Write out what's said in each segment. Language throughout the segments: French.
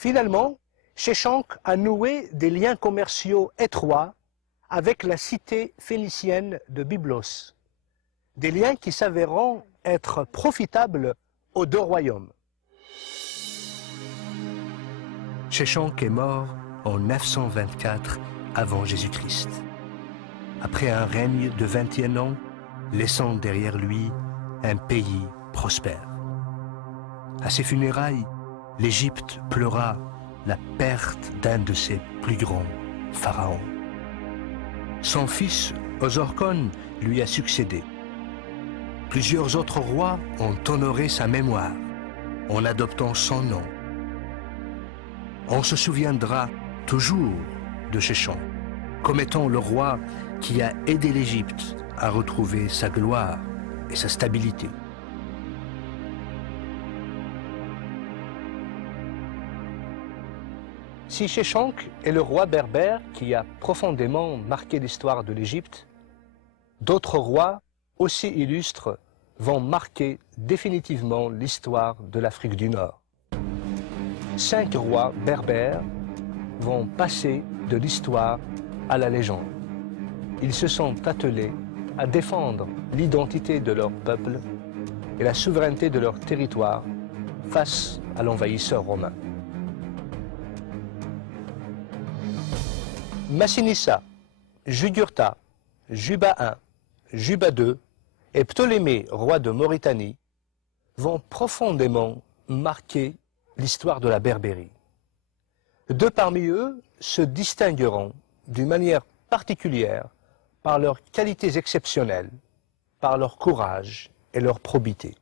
Finalement, Sheshanq a noué des liens commerciaux étroits avec la cité phénicienne de Byblos, des liens qui s'avéreront être profitables aux deux royaumes. Sheshanq est mort en 924 avant Jésus-Christ, après un règne de 21 ans, laissant derrière lui un pays prospère. À ses funérailles, l'Égypte pleura la perte d'un de ses plus grands pharaons. Son fils, Osorkon, lui a succédé. Plusieurs autres rois ont honoré sa mémoire en adoptant son nom. On se souviendra toujours de Sheshanq comme étant le roi qui a aidé l'Égypte à retrouver sa gloire et sa stabilité. Si Sheshanq est le roi berbère qui a profondément marqué l'histoire de l'Égypte, d'autres rois aussi illustres vont marquer définitivement l'histoire de l'Afrique du Nord. 5 rois berbères vont passer de l'histoire à la légende. Ils se sont attelés à défendre l'identité de leur peuple et la souveraineté de leur territoire face à l'envahisseur romain. Massinissa, Jugurtha, Juba I, Juba II et Ptolémée, roi de Mauritanie, vont profondément marquer l'histoire de la Berbérie. 2 parmi eux se distingueront d'une manière particulière par leurs qualités exceptionnelles, par leur courage et leur probité.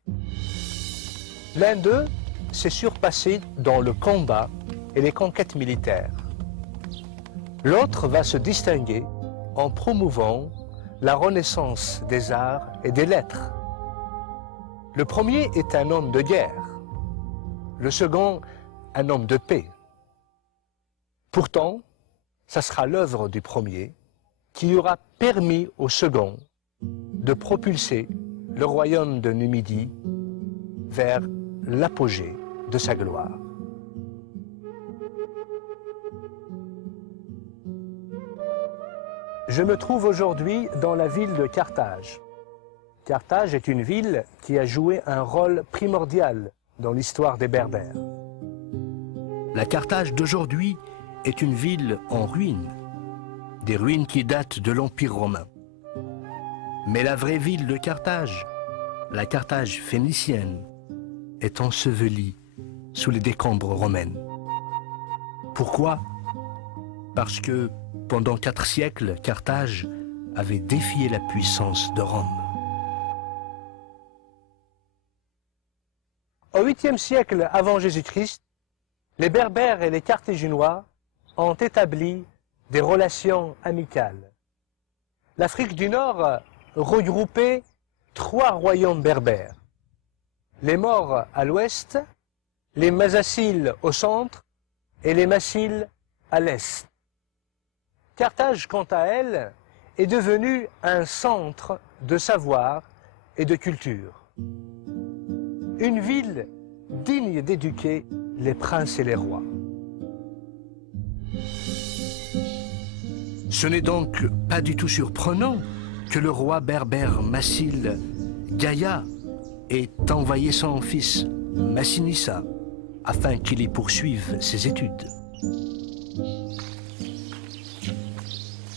L'un d'eux s'est surpassé dans le combat et les conquêtes militaires. L'autre va se distinguer en promouvant la renaissance des arts et des lettres. Le premier est un homme de guerre, le second un homme de paix. Pourtant, ça sera l'œuvre du premier qui aura permis au second de propulser le royaume de Numidie vers l'apogée de sa gloire. Je me trouve aujourd'hui dans la ville de Carthage. Carthage est une ville qui a joué un rôle primordial dans l'histoire des Berbères. La Carthage d'aujourd'hui est une ville en ruine, des ruines qui datent de l'Empire romain. Mais la vraie ville de Carthage, la Carthage phénicienne, est ensevelie sous les décombres romaines. Pourquoi? Parce que pendant 4 siècles, Carthage avait défié la puissance de Rome. Au 8e siècle avant Jésus-Christ, les Berbères et les Carthaginois ont établi des relations amicales. L'Afrique du Nord regroupait 3 royaumes berbères. Les Maures à l'ouest, les Masaciles au centre et les Massiles à l'est. Carthage, quant à elle, est devenue un centre de savoir et de culture. Une ville digne d'éduquer les princes et les rois. Ce n'est donc pas du tout surprenant que le roi berbère Massile Gaïa ait envoyé son fils Massinissa afin qu'il y poursuive ses études.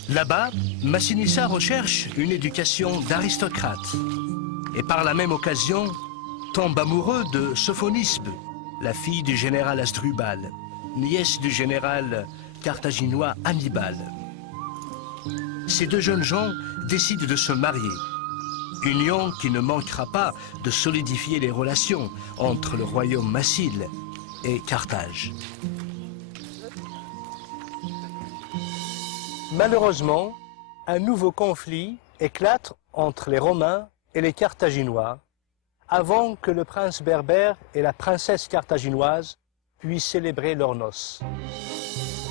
Là-bas, Massinissa recherche une éducation d'aristocrate et par la même occasion tombe amoureux de Sophonisbe, la fille du général Asdrubal, nièce du général carthaginois Hannibal. Ces 2 jeunes gens décident de se marier, union qui ne manquera pas de solidifier les relations entre le royaume massile et Carthage. Malheureusement, un nouveau conflit éclate entre les Romains et les Carthaginois avant que le prince berbère et la princesse carthaginoise puissent célébrer leurs noces.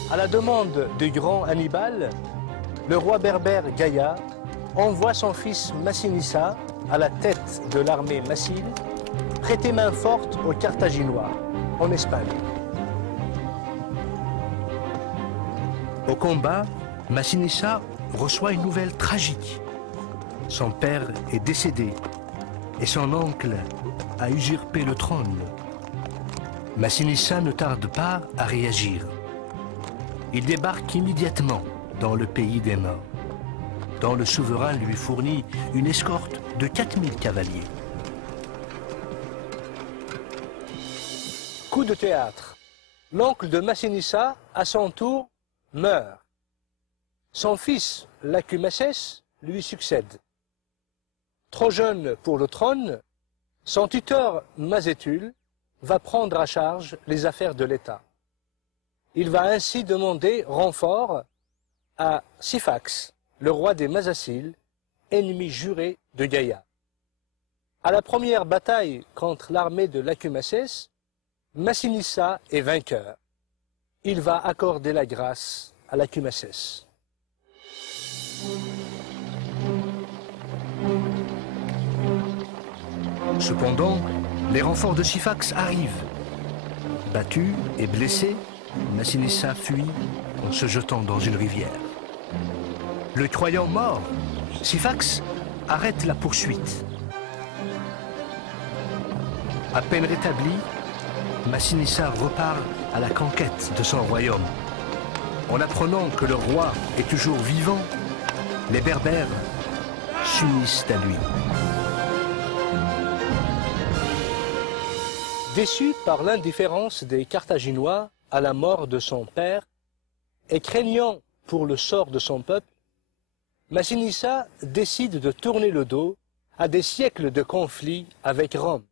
À la demande du grand Hannibal, le roi berbère Gaïa envoie son fils Massinissa à la tête de l'armée massile prêter main forte aux Carthaginois en Espagne. Au combat, Massinissa reçoit une nouvelle tragique. Son père est décédé et son oncle a usurpé le trône. Massinissa ne tarde pas à réagir. Il débarque immédiatement dans le pays des morts, dont le souverain lui fournit une escorte de 4000 cavaliers. Coup de théâtre. L'oncle de Massinissa, à son tour, meurt. Son fils, Lacumaces, lui succède. Trop jeune pour le trône, son tuteur Mazétul va prendre à charge les affaires de l'État. Il va ainsi demander renfort à Syphax, le roi des Masasyles, ennemi juré de Gaïa. À la première bataille contre l'armée de Lacumaces, Massinissa est vainqueur. Il va accorder la grâce à Lacumaces. Cependant, les renforts de Syphax arrivent. Battu et blessé, Massinissa fuit en se jetant dans une rivière. Le croyant mort, Syphax arrête la poursuite. À peine rétabli, Massinissa repart à la conquête de son royaume. En apprenant que le roi est toujours vivant, les Berbères s'unissent à lui. Déçu par l'indifférence des Carthaginois à la mort de son père et craignant pour le sort de son peuple, Massinissa décide de tourner le dos à des siècles de conflits avec Rome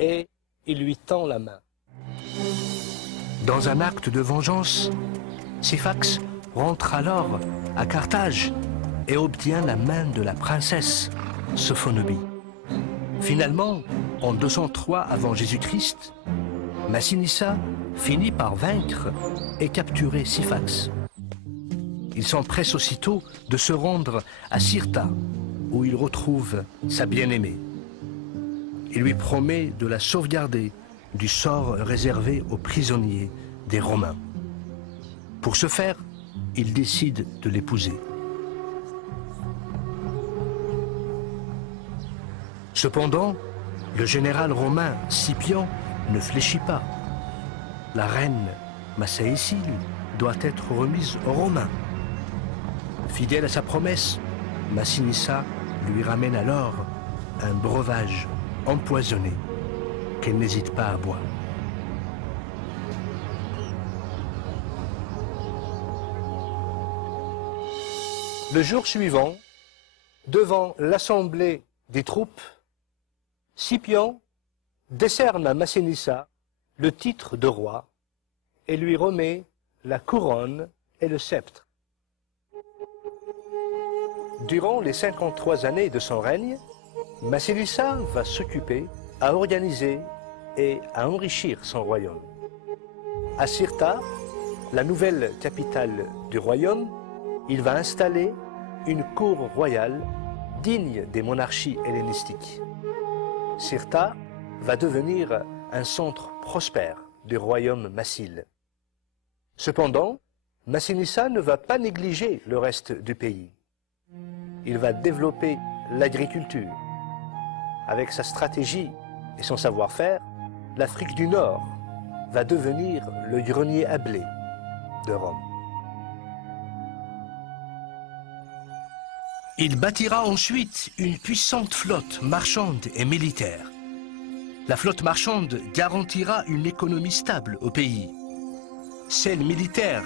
et il lui tend la main. Dans un acte de vengeance, Syphax rentre alors à Carthage et obtient la main de la princesse Sophonobie. Finalement, en 203 avant Jésus-Christ, Massinissa finit par vaincre et capturer Syphax. Il s'empresse aussitôt de se rendre à Cirta, où il retrouve sa bien-aimée. Il lui promet de la sauvegarder du sort réservé aux prisonniers des Romains. Pour ce faire, il décide de l'épouser. Cependant, le général romain Scipion ne fléchit pas. La reine Massaécile doit être remise aux Romains. Fidèle à sa promesse, Massinissa lui ramène alors un breuvage empoisonné qu'elle n'hésite pas à boire. Le jour suivant, devant l'assemblée des troupes, Scipion décerne à Massinissa le titre de roi et lui remet la couronne et le sceptre. Durant les 53 années de son règne, Massinissa va s'occuper à organiser et à enrichir son royaume. À Cirta, la nouvelle capitale du royaume, il va installer une cour royale digne des monarchies hellénistiques. Cirta va devenir un centre prospère du royaume massile. Cependant, Massinissa ne va pas négliger le reste du pays. Il va développer l'agriculture. Avec sa stratégie et son savoir-faire, l'Afrique du Nord va devenir le grenier à blé de Rome. Il bâtira ensuite une puissante flotte marchande et militaire. La flotte marchande garantira une économie stable au pays. Celle militaire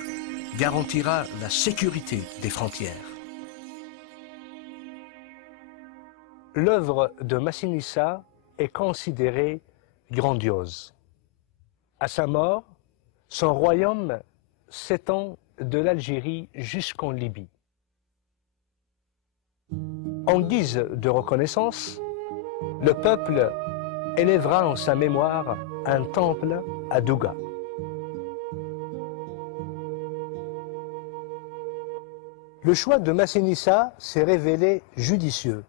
garantira la sécurité des frontières. L'œuvre de Massinissa est considérée grandiose. À sa mort, son royaume s'étend de l'Algérie jusqu'en Libye. En guise de reconnaissance, le peuple élèvera en sa mémoire un temple à Douga. Le choix de Massinissa s'est révélé judicieux.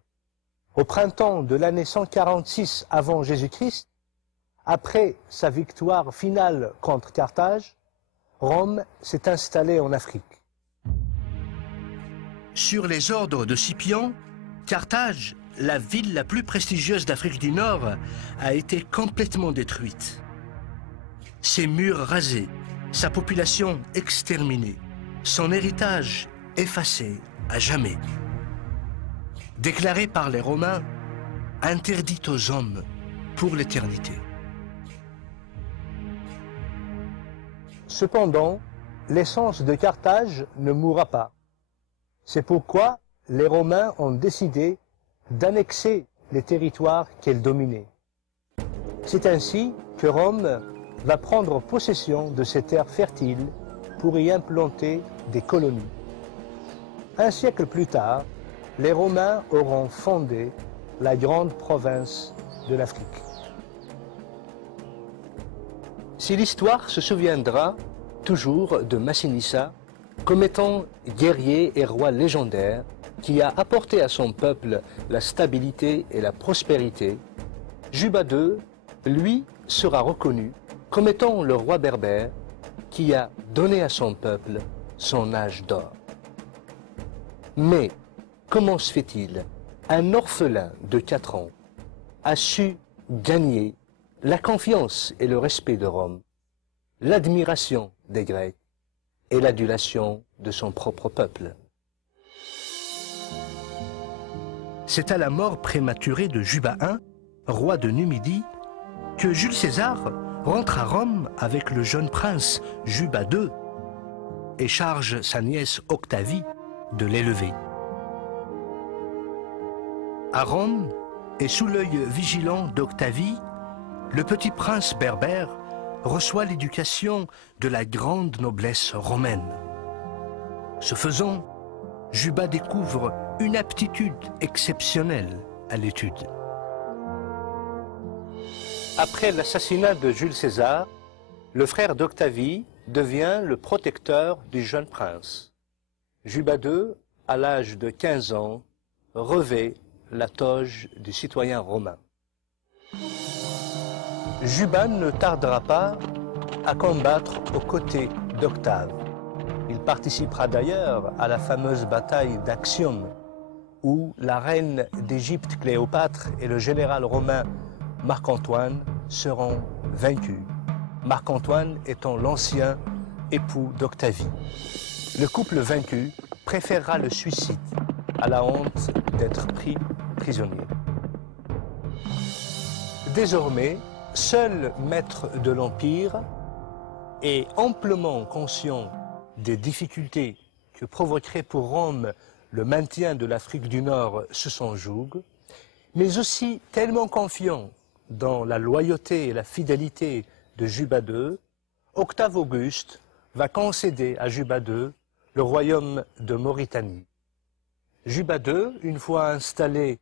Au printemps de l'année 146 avant Jésus-Christ, après sa victoire finale contre Carthage, Rome s'est installée en Afrique. Sur les ordres de Scipion, Carthage, la ville la plus prestigieuse d'Afrique du Nord, a été complètement détruite. Ses murs rasés, sa population exterminée, son héritage effacé à jamais. Déclaré par les Romains, interdit aux hommes pour l'éternité. Cependant, l'essence de Carthage ne mourra pas. C'est pourquoi les Romains ont décidé d'annexer les territoires qu'elle dominait. C'est ainsi que Rome va prendre possession de ces terres fertiles pour y implanter des colonies. Un siècle plus tard, les Romains auront fondé la grande province de l'Afrique. Si l'histoire se souviendra toujours de Massinissa comme étant guerrier et roi légendaire qui a apporté à son peuple la stabilité et la prospérité, Juba II, lui, sera reconnu comme étant le roi berbère qui a donné à son peuple son âge d'or. Mais comment se fait-il un orphelin de 4 ans a su gagner la confiance et le respect de Rome, l'admiration des Grecs et l'adulation de son propre peuple? C'est à la mort prématurée de Juba I, roi de Numidie, que Jules César rentre à Rome avec le jeune prince Juba II et charge sa nièce Octavie de l'élever. À Rome, et sous l'œil vigilant d'Octavie, le petit prince berbère reçoit l'éducation de la grande noblesse romaine. Ce faisant, Juba découvre une aptitude exceptionnelle à l'étude. Après l'assassinat de Jules César, le frère d'Octavie devient le protecteur du jeune prince. Juba II, à l'âge de 15 ans, revêt la toge du citoyen romain. Juba ne tardera pas à combattre aux côtés d'Octave. Il participera d'ailleurs à la fameuse bataille d'Actium, où la reine d'Égypte Cléopâtre et le général romain Marc-Antoine seront vaincus, Marc-Antoine étant l'ancien époux d'Octavie. Le couple vaincu préférera le suicide à la honte d'être pris prisonnier. Désormais, seul maître de l'Empire et amplement conscient des difficultés que provoquerait pour Rome le maintien de l'Afrique du Nord sous son joug, mais aussi tellement confiant dans la loyauté et la fidélité de Juba II, Octave Auguste va concéder à Juba II le royaume de Mauritanie. Juba II, une fois installé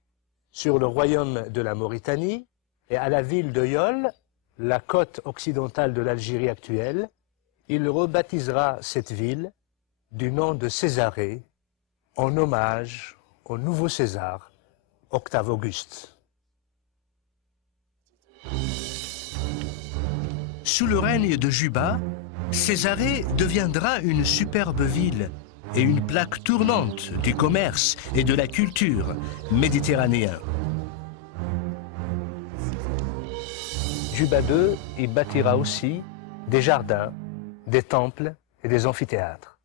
sur le royaume de la Mauritanie et à la ville de Yol, la côte occidentale de l'Algérie actuelle, il rebaptisera cette ville du nom de Césarée, en hommage au nouveau César, Octave Auguste. Sous le règne de Juba, Césarée deviendra une superbe ville et une plaque tournante du commerce et de la culture méditerranéen. Juba II y bâtira aussi des jardins, des temples et des amphithéâtres.